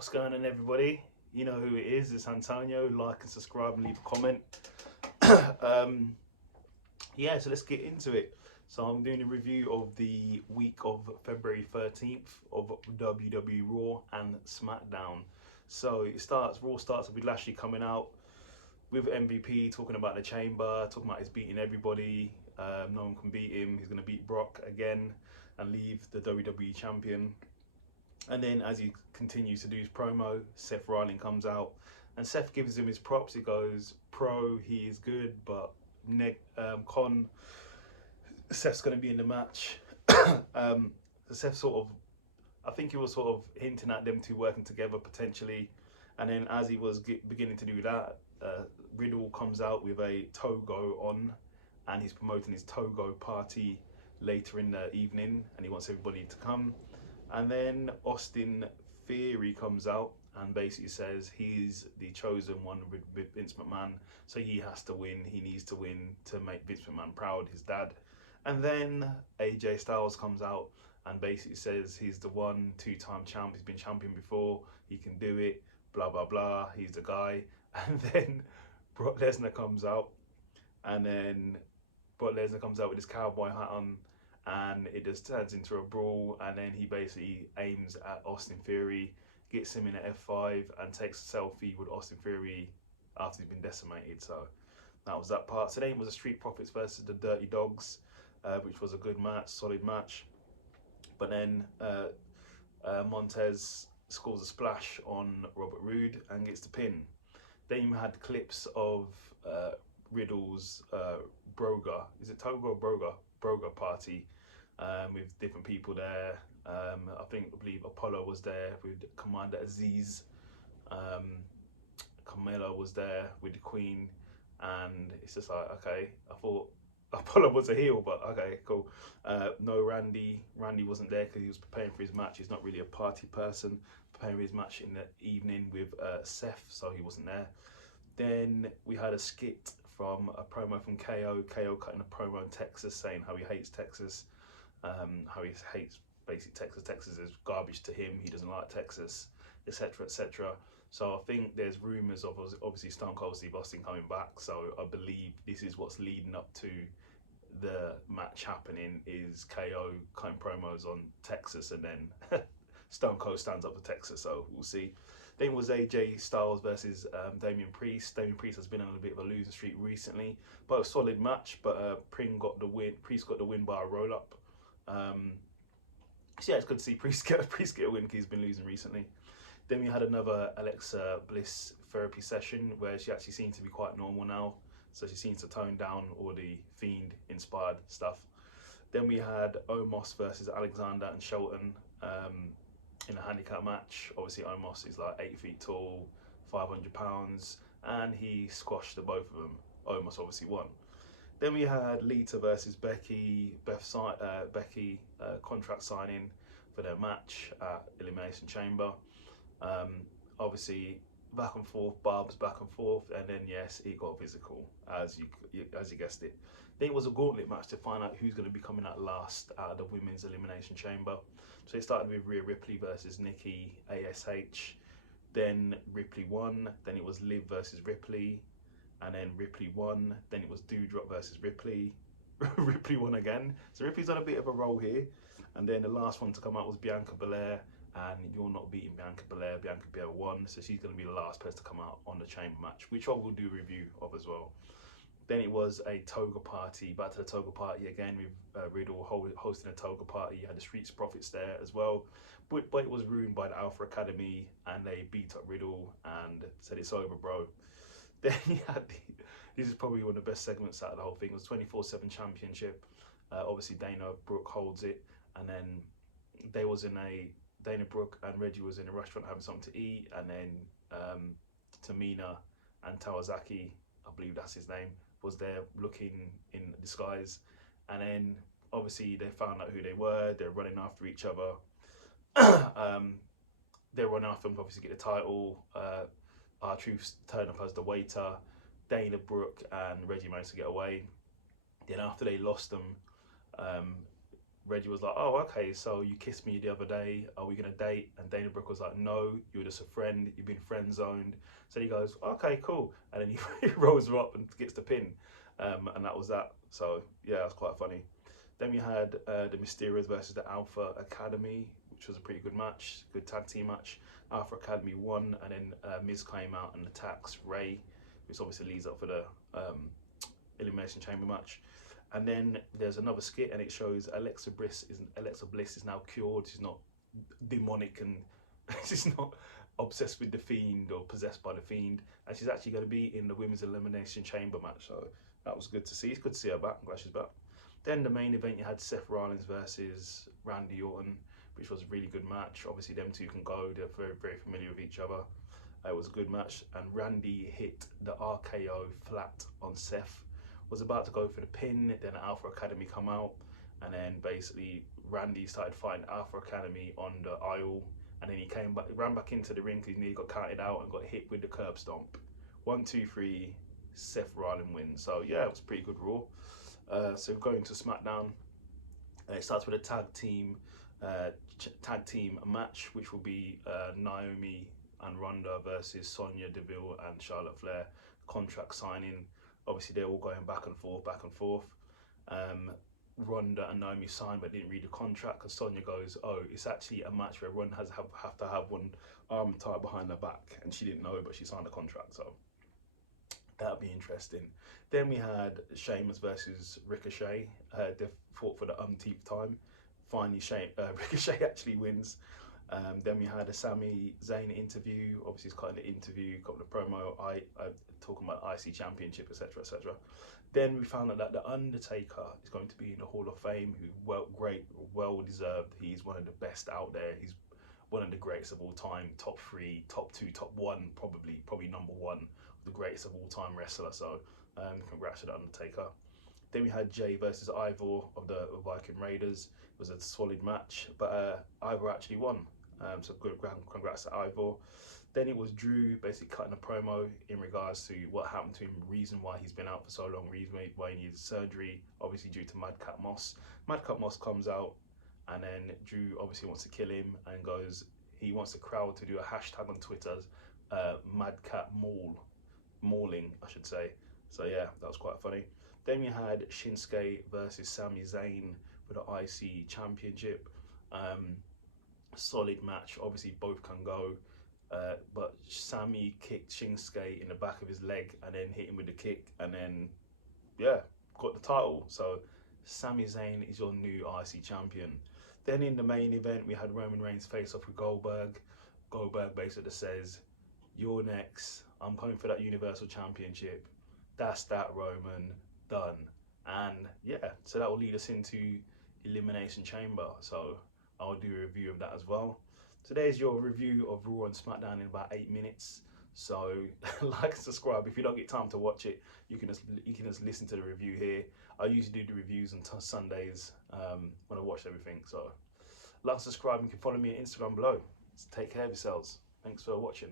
What's going on, everybody? You know who it is. It's Antonio. Like and subscribe and leave a comment. um, yeah, so let's get into it. So I'm doing a review of the week of February 13th of WWE RAW and Smackdown. So Raw starts with Lashley coming out with MVP, talking about the chamber, talking about he's beating everybody. No one can beat him. He's going to beat Brock again and leave the WWE champion. And then as he continues to do his promo, Seth Rollins comes out and Seth gives him his props. He goes, pro, he is good, but con, Seth's going to be in the match. Seth sort of, I think he was sort of hinting at them two working together potentially. And then as he was beginning to do that, Riddle comes out with a Togo on, and he's promoting his Togo party later in the evening, and he wants everybody to come. And then Austin Theory comes out and basically says he's the chosen one with Vince McMahon, so he has to win. He needs to win to make Vince McMahon proud, his dad. And then AJ Styles comes out and basically says he's the one, two-time champ. He's been champion before. He can do it. Blah blah blah. He's the guy. And then Brock Lesnar comes out, and then Brock Lesnar comes out with his cowboy hat on, and it just turns into a brawl, and then he basically aims at Austin Theory, gets him in an F5 and takes a selfie with Austin Theory after he's been decimated. So that was that part. So then it was the Street Profits versus the Dirty Dogs, which was a good match, solid match. But then Montez scores a splash on Robert Roode and gets the pin. Then you had clips of Riddle's Broga, is it Togo or Broga party, with different people there. I believe Apollo was there with Commander Aziz. Carmelo was there with the Queen, and it's just like, okay, I thought Apollo was a heel, but okay, cool. No Randy. Randy wasn't there because he was preparing for his match. He's not really a party person. Preparing for his match in the evening with Seth, so he wasn't there. Then we had a skit from a promo from KO. KO cutting a promo in Texas saying how he hates Texas, how he hates basically Texas. Texas is garbage to him. He doesn't like Texas, etc., etc. So I think there's rumours of obviously Stone Cold Steve Austin coming back. So I believe this is what's leading up to the match happening, is KO cutting promos on Texas, and then Stone Cold stands up for Texas. So we'll see. Then it was AJ Styles versus Damian Priest. Damian Priest has been on a bit of a losing streak recently, but a solid match. But Priest got the win by a roll up. So yeah, it's good to see Priest get a win because he's been losing recently. Then we had another Alexa Bliss therapy session where she actually seems to be quite normal now. So she seems to tone down all the Fiend inspired stuff. Then we had Omos versus Alexander and Shelton in a handicap match. Obviously Omos is like 8 feet tall, 500 pounds, and he squashed the both of them. Omos obviously won. Then we had Lita versus Becky. Becky contract signing for their match at Elimination Chamber. Obviously back and forth, barbs back and forth, and then yes, it got physical, as you guessed it. Then it was a gauntlet match to find out who's going to be coming out last out of the Women's Elimination Chamber. So it started with Rhea Ripley versus Nikki ASH. Then Ripley won. Then it was Liv versus Ripley, and then Ripley won. Then it was Doudrop versus Ripley. Ripley won again. So Ripley's on a bit of a roll here. And then the last one to come out was Bianca Belair, and you're not beating Bianca Belair. Bianca Belair won, so she's going to be the last person to come out on the chamber match, which I will do a review of as well. Then it was a toga party, back to the toga party again with Riddle hosting a toga party. You had the Streets Profits there as well, but it was ruined by the Alpha Academy, and they beat up Riddle and said it's over, bro. Then you had this is probably one of the best segments out of the whole thing. It was 24/7 championship. Obviously Dana Brooke holds it, and then Dana Brooke and Reggie was in a restaurant having something to eat, and then Tamina and Tawazaki, I believe that's his name, was there looking in disguise, and then obviously they found out who they were. They're running after each other. They're running after them to obviously get the title. R-Truth turned up as the waiter. Dana Brooke and Reggie managed to get away. Then after they lost them, Reggie was like, "Oh, okay, so you kissed me the other day. Are we gonna date?" And Dana Brooke was like, "No, you're just a friend. You've been friend zoned." So he goes, "Okay, cool." And then he rolls her up and gets the pin, and that was that. So yeah, that's quite funny. Then we had the Mysterios versus the Alpha Academy, which was a pretty good match, good tag team match. Alpha Academy won, and then Miz came out and attacks Ray, which obviously leads up for the Elimination Chamber match. And then there's another skit, and it shows Alexa Bliss is now cured. She's not demonic and she's not obsessed with the Fiend or possessed by the Fiend, and she's actually going to be in the Women's Elimination Chamber match. So that was good to see. It's good to see her back. I'm glad she's back. Then the main event, you had Seth Rollins versus Randy Orton, which was a really good match. Obviously, them two can go. They're very, very familiar with each other. It was a good match, and Randy hit the RKO flat on Seth. Was about to go for the pin, then Alpha Academy come out, and then basically Randy started fighting Alpha Academy on the aisle, and then he came back, ran back into the ring because he nearly got counted out and got hit with the curb stomp. 1, 2, 3, Seth Rollins wins. So yeah, it was pretty good Raw. So going to SmackDown, it starts with a tag team match, which will be Naomi and Ronda versus Sonja, Deville, and Charlotte Flair. Contract signing. Obviously, they're all going back and forth, back and forth. Ronda and Naomi signed but didn't read the contract, because Sonja goes, "Oh, it's actually a match where Ronda have to have one arm tied behind her back," and she didn't know, but she signed a contract, so that'd be interesting. Then we had Shameless versus Ricochet. They fought for the umpteenth time. Finally, Ricochet actually wins. Then we had a Sami Zayn interview. Obviously, he's cutting the interview, got the promo, talking about IC Championship, etc., etc. Then we found out that the Undertaker is going to be in the Hall of Fame. Who well deserved. He's one of the best out there. He's one of the greatest of all time. Top 3, top 2, top 1, probably number 1, the greatest of all time wrestler. So, congrats to the Undertaker. Then we had Jay versus Ivor of the Viking Raiders. It was a solid match, but Ivor actually won. So good, congrats to Ivor. Then it was Drew basically cutting a promo in regards to what happened to him, reason why he's been out for so long, reason why he needed surgery, obviously due to Madcap Moss. Madcap Moss comes out, and then Drew obviously wants to kill him and goes, he wants the crowd to do a hashtag on Twitter, Madcap Mauling, I should say. So yeah, that was quite funny. Then we had Shinsuke versus Sami Zayn for the IC Championship. Solid match. Obviously, both can go. But Sami kicked Shinsuke in the back of his leg and then hit him with the kick, and then, yeah, got the title. So Sami Zayn is your new IC champion. Then in the main event, we had Roman Reigns face off with Goldberg. Goldberg basically says, "You're next. I'm coming for that Universal Championship. That's that, Roman. Done." And yeah, so that will lead us into Elimination Chamber. So I'll do a review of that as well. So there's your review of Raw and SmackDown in about 8 minutes. So like and subscribe. If you don't get time to watch it, you can just listen to the review here. I usually do the reviews on Sundays when I watch everything. So like and subscribe. You can follow me on Instagram below. So take care of yourselves. Thanks for watching.